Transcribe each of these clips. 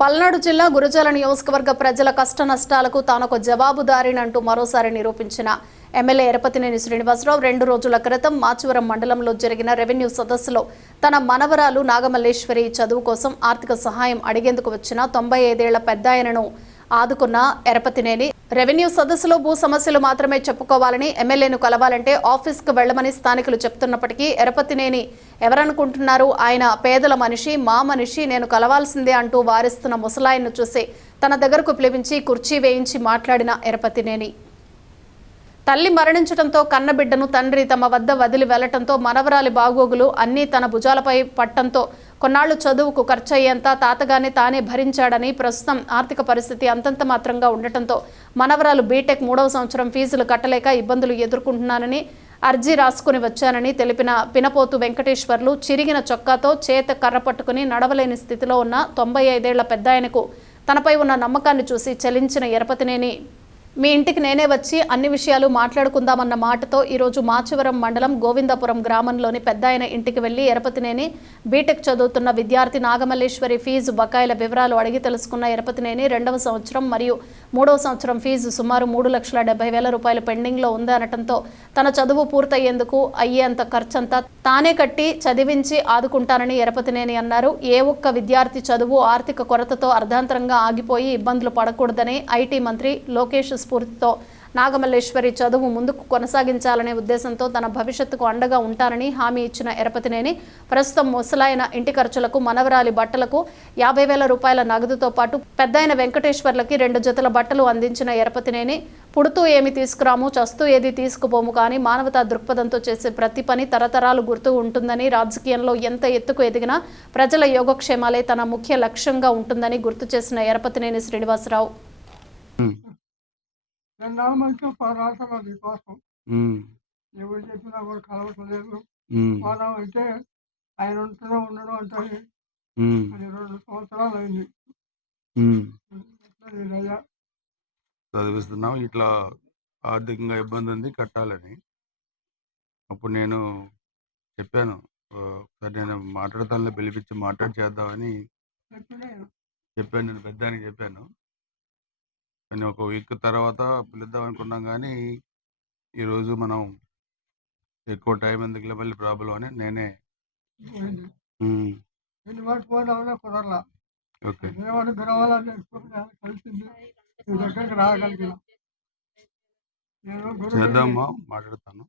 పల్నాడు జిల్లా గురజాల నియోజకవర్గ ప్రజల కష్ట నష్టాలకు తానొక జవాబుదారినంటూ మరోసారి నిరూపించిన ఎమ్మెల్యే ఎరపతినేని శ్రీనివాసరావు 2 రోజుల క్రితం మాచవరం మండలంలో జరిగిన రెవెన్యూ సదస్సులో తన మనవరాలు నాగమల్లేశ్వరి చదువు కోసం ఆర్థిక సహాయం అడిగేందుకు వచ్చిన 95 ఏళ్ల పెద్దాయనను ఆదుకున్న ఎరపతినేని రెవెన్యూ సదస్సులో భూ సమస్యలు మాత్రమే చెప్పుకోవాలని ఎమ్మెల్యేను కలవాలంటే ఆఫీస్కు వెళ్లమని స్థానికులు చెప్తున్నప్పటికీ ఎరపతినేని ఎవరనుకుంటున్నారు, ఆయన పేదల మనిషి, మా మనిషి, నేను కలవాల్సిందే అంటూ వారిస్తున్న ముసలాయన్ను చూసి తన దగ్గరకు పిలిపించి కుర్చీ వేయించి మాట్లాడిన ఎరపతినేని తల్లి మరణించడంతో కన్నబిడ్డను తండ్రి తమ వద్ద వదిలి వెళ్లటంతో మనవరాలి బాగోగులు అన్నీ తన భుజాలపై పట్టంతో కొన్నాళ్లు చదువుకు ఖర్చయ్యేంత తాతగానే తానే భరించాడని, ప్రస్తుతం ఆర్థిక పరిస్థితి అంతంత మాత్రంగా ఉండటంతో మనవరాలు బీటెక్ 3వ సంవత్సరం ఫీజులు కట్టలేక ఇబ్బందులు ఎదుర్కొంటున్నానని అర్జీ రాసుకుని వచ్చానని తెలిపిన పినపోతు వెంకటేశ్వర్లు చిరిగిన చొక్కాతో చేత కర్ర పట్టుకుని నడవలేని స్థితిలో ఉన్న 95 ఏళ్ల పెద్దాయనకు తనపై ఉన్న నమ్మకాన్ని చూసి చలించిన ఎరపతినేని మీ ఇంటికి నేనే వచ్చి అన్ని విషయాలు మాట్లాడుకుందామన్న మాటతో ఈరోజు మాచవరం మండలం గోవిందపురం గ్రామంలోని పెద్దాయన ఇంటికి వెళ్లి ఎరపతినేని బీటెక్ చదువుతున్న విద్యార్థి నాగమల్లేశ్వరి ఫీజు బకాయిల వివరాలు అడిగి తెలుసుకున్న ఎరపతినేని 2వ సంవత్సరం మరియు 3వ సంవత్సరం ఫీజు సుమారు 3,70,000 రూపాయలు పెండింగ్లో ఉందనటంతో తన చదువు పూర్తయ్యేందుకు అయ్యేంత ఖర్చంతా తానే కట్టి చదివించి ఆదుకుంటానని ఎరపతినేని అన్నారు. ఏ ఒక్క విద్యార్థి చదువు ఆర్థిక కొరతతో అర్ధాంతరంగా ఆగిపోయి ఇబ్బందులు పడకూడదని ఐటీ మంత్రి లోకేష్ స్ఫూర్తితో నాగమల్లేశ్వరి చదువు ముందుకు కొనసాగించాలనే ఉద్దేశంతో తన భవిష్యత్తుకు అండగా ఉంటానని హామీ ఇచ్చిన ఎరపతినేని ప్రస్తుతం ముసలాయన ఇంటి ఖర్చులకు, మనవరాలి బట్టలకు 50,000 రూపాయల నగదుతో పాటు పెద్దాయన వెంకటేశ్వర్లకి 2 జతల బట్టలు అందించిన ఎరపతినేని పుడుతూ ఏమి తీసుకురాము, చస్తూ ఏది తీసుకుపోము, కానీ మానవతా దృక్పథంతో చేసే ప్రతి పని తరతరాలు గుర్తు ఉంటుందని, రాజకీయంలో ఎంత ఎత్తుకు ఎదిగినా ప్రజల యోగక్షేమాలే తన ముఖ్య లక్ష్యంగా ఉంటుందని గుర్తు చేసిన ఎరపతినేని శ్రీనివాసరావు రాష్ట్రంలో మీకోసం ఎవరు చెప్పినా కూడా కలవట్లేదు. అంటే ఆయన ఉండడం అంటే 2 సంవత్సరాలు అయింది చదివిస్తున్నాం. ఇట్లా ఆర్థికంగా ఇబ్బంది ఉంది, కట్టాలని. అప్పుడు నేను చెప్పాను, ఒకసారి నేను మాట్లాడతాను, పిలిపించి మాట్లాడి చేద్దామని చెప్పాను. నేను పెద్దానికి చెప్పాను. కానీ ఒక వీక్ తర్వాత పిలుద్దాం అనుకున్నాం, కానీ ఈరోజు మనం ఎక్కువ టైం ఎందుకులే మళ్ళీ ప్రాబ్లం అని నేనే ఓకే చేద్దామా, మాట్లాడతాను.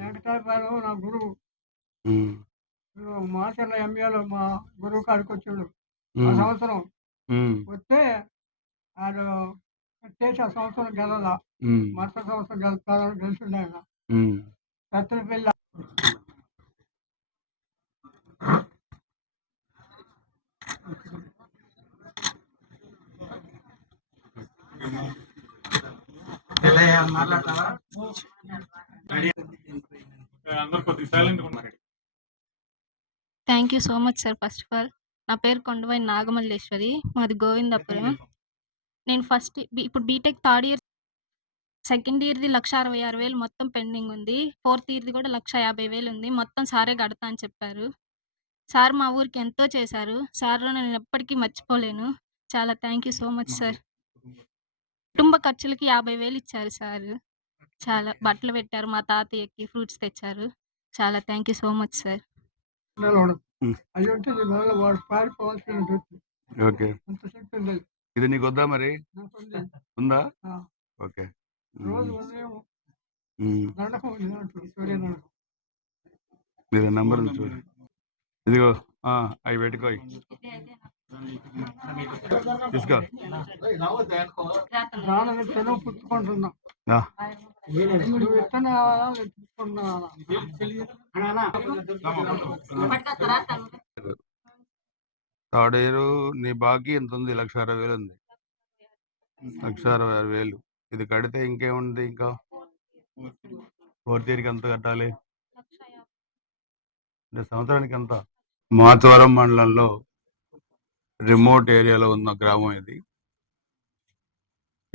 వెంకటాయపాలెం నా గురువు, మాచర్ల ఎంఏలో మా గురువు కాడికి వచ్చాడు. ఆ సంవత్సరం వస్తే ఆయన వచ్చేసి ఆ సంవత్సరం గెలలా, మరుసటి సంవత్సరం గెలుస్తారని గెలిచిండు ఆయన. కత్తిరి పిల్ల thank you so much sir. First of all నా పేరు కొండవైన నాగమల్లేశ్వరి, మాది గోవిందపురం. నేను ఇప్పుడు బీటెక్ 3rd ఇయర్, సెకండ్ ఇయర్ది 1,66,000 మొత్తం పెండింగ్ ఉంది. 4th ఇయర్ది కూడా 1,50,000 ఉంది. మొత్తం సారే కడతా అని చెప్పారు. సార్ మా ఊరికి ఎంతో చేశారు. సార్ నేను ఎప్పటికీ మర్చిపోలేను. చాలా thank you so much sir. కుటుంబ ఖర్చులకి 50,000 ఇచ్చారు సార్. చాలా బట్టలు పెట్టారు, మా తాతయ్యకి ఫ్రూట్స్ తెచ్చారు. చాలా thank you so much sir. Okay, ఇది నీకు వద్దా మరి? ఉందా? ఓకే. మీరు నంబర్ చూడు, ఇదిగో అవి పెట్టుకో, తీసుకో. పుచ్చుకుంటున్నా థర్డ్ ఇయర్ నీ బాకీ ఎంత ఉంది? 1,60,000 ఉంది. 1,60,000. ఇది కడితే ఇంకేముంది? ఇంకా 4th ఇయర్కి ఎంత కట్టాలి అంటే సంవత్సరానికి ఎంత? మాచవరం మండలంలో రిమోట్ ఏరియాలో ఉన్న గ్రామం ఇది.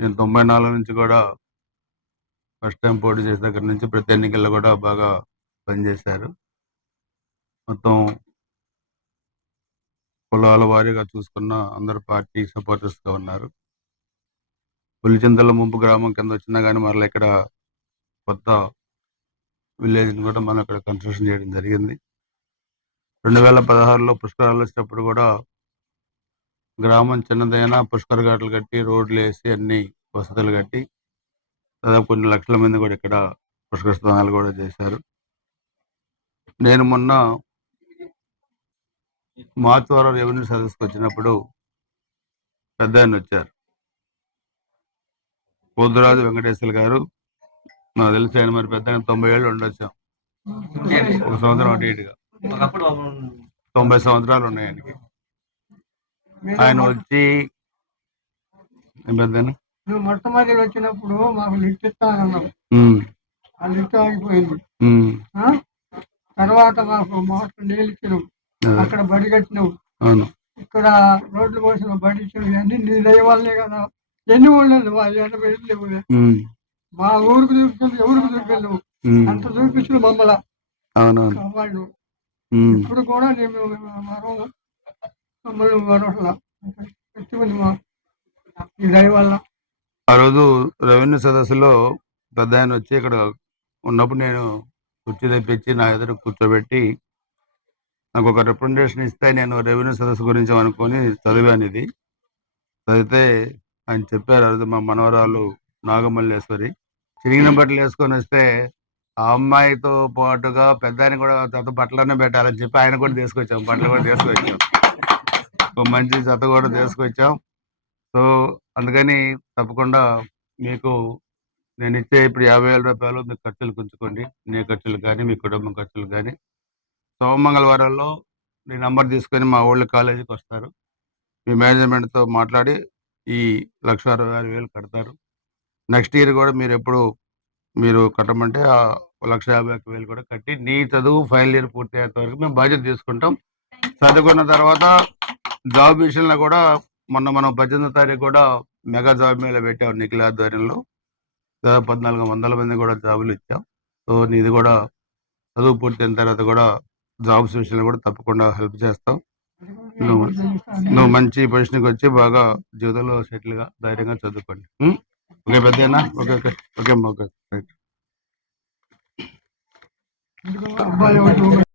నేను 94 నుంచి కూడా ఫస్ట్ టైం పోటీ చేసే దగ్గర నుంచి ప్రతి ఎన్నికల్లో కూడా బాగా పనిచేశారు. మొత్తం కులాల వారీగా చూసుకున్న అందరు పార్టీ సపోర్టర్స్గా ఉన్నారు. పులిచింతల ముంపు గ్రామం కింద వచ్చినా కానీ మరలా ఇక్కడ కొత్త విలేజ్ని కూడా మనం ఇక్కడ కన్స్ట్రక్షన్ చేయడం జరిగింది. 2016లో పుష్కరాలు వచ్చినప్పుడు కూడా గ్రామం చిన్నదైనా పుష్కర ఘాట్లు కట్టి రోడ్లు వేసి అన్ని వసతులు కట్టి దాదాపు కొన్ని లక్షల మంది కూడా ఇక్కడ పుష్కర స్నానాలు కూడా చేశారు. నేను మొన్న మార్చవరం రెవెన్యూ సదస్సుకు వచ్చినప్పుడు పెద్ద ఆయన వచ్చారు, పోతురాజు వెంకటేశ్వర గారు. నాకు తెలిసి ఆయన మరి పెద్ద 90 ఏళ్ళు ఉండొచ్చాం, ఒక సంవత్సరం అటు ఇటుగా 90 సంవత్సరాలు ఉన్నాయి ఆయనకి. ఆయన వచ్చి పెద్దనా నువ్వు మొట్టమొదటి వచ్చినప్పుడు మాకు లిఫ్ట్ ఇస్తానన్నావు, ఆ లిఫ్ట్ ఆగిపోయింది. తర్వాత మాకు మోటార్ నీళ్ళు ఇచ్చినావు, అక్కడ బడి కట్టినావు, ఇక్కడ రోడ్లు పోసిన బడి ఇచ్చినావు. ఇవన్నీ నీ దయ వల్లే కదా. ఎన్ని ఊళ్ళో మా 80 ఏళ్ళు మా ఊరికి చూపించు, ఎవరికి చూపించు, అంత చూపించు మమ్మల్ని వాళ్ళు. ఇప్పుడు కూడా నేను మమ్మల్ని మరొకలా పెట్టుకుంది మా ఈ దయ వల్ల. ఆ రోజు రెవెన్యూ సదస్సులో పెద్ద ఆయన వచ్చి ఇక్కడ ఉన్నప్పుడు నేను కుర్చీ తెప్పించి నా ఎదురు కూర్చోబెట్టి నాకు ఒక రిప్రజెంటేషన్ ఇస్తే నేను రెవెన్యూ సదస్సు గురించి అనుకొని చదివాను. ఇది చదివితే ఆయన చెప్పారు, అది మా మనవరాలు నాగమల్లేశ్వరి చిరిగిన బట్టలు వేసుకొని వస్తే ఆ అమ్మాయితో పాటుగా పెద్ద ఆయన కూడా జత బట్టలనే పెట్టాలని చెప్పి ఆయన కూడా తీసుకొచ్చాం, బట్టలు కూడా తీసుకొచ్చాం, ఒక మంచి జత కూడా తీసుకొచ్చాం. సో అందుకని తప్పకుండా మీకు నేను ఇచ్చే ఇప్పుడు 50,000 రూపాయలు మీ ఖర్చులు ఉంచుకోండి, నీ ఖర్చులు కానీ మీ కుటుంబం ఖర్చులు కానీ. సోమమంగళవారాల్లో నీ నంబర్ తీసుకొని మా ఊళ్ళో కాలేజీకి వస్తారు, మీ మేనేజ్మెంట్తో మాట్లాడి ఈ 1,66,000 కడతారు. నెక్స్ట్ ఇయర్ కూడా మీరు ఎప్పుడు మీరు కట్టమంటే ఆ 1,51,000 కూడా కట్టి నీ చదువు ఫైనల్ ఇయర్ పూర్తి అయ్యేంత వరకు మేము బాధ్యత తీసుకుంటాం. చదువుకున్న తర్వాత జాబ్ విషయంలో కూడా మొన్న మనం 18వ తారీఖు కూడా మెగా జాబ్ మేళ పెట్టాం నిఖిల్ ఆధ్వర్యంలో. దాదాపు 1,400 మంది కూడా జాబులు ఇచ్చాం. సో నీది కూడా చదువు పూర్తయిన తర్వాత కూడా జాబ్స్ విషయంలో కూడా తప్పకుండా హెల్ప్ చేస్తాం. నువ్వు మంచి పొజిషన్కి వచ్చి బాగా జీవితంలో సెటిల్గా ధైర్యంగా చదువుకోండి. ఓకే పెద్దనా? ఓకే ఓకే ఓకే అమ్మా, ఓకే రైట్.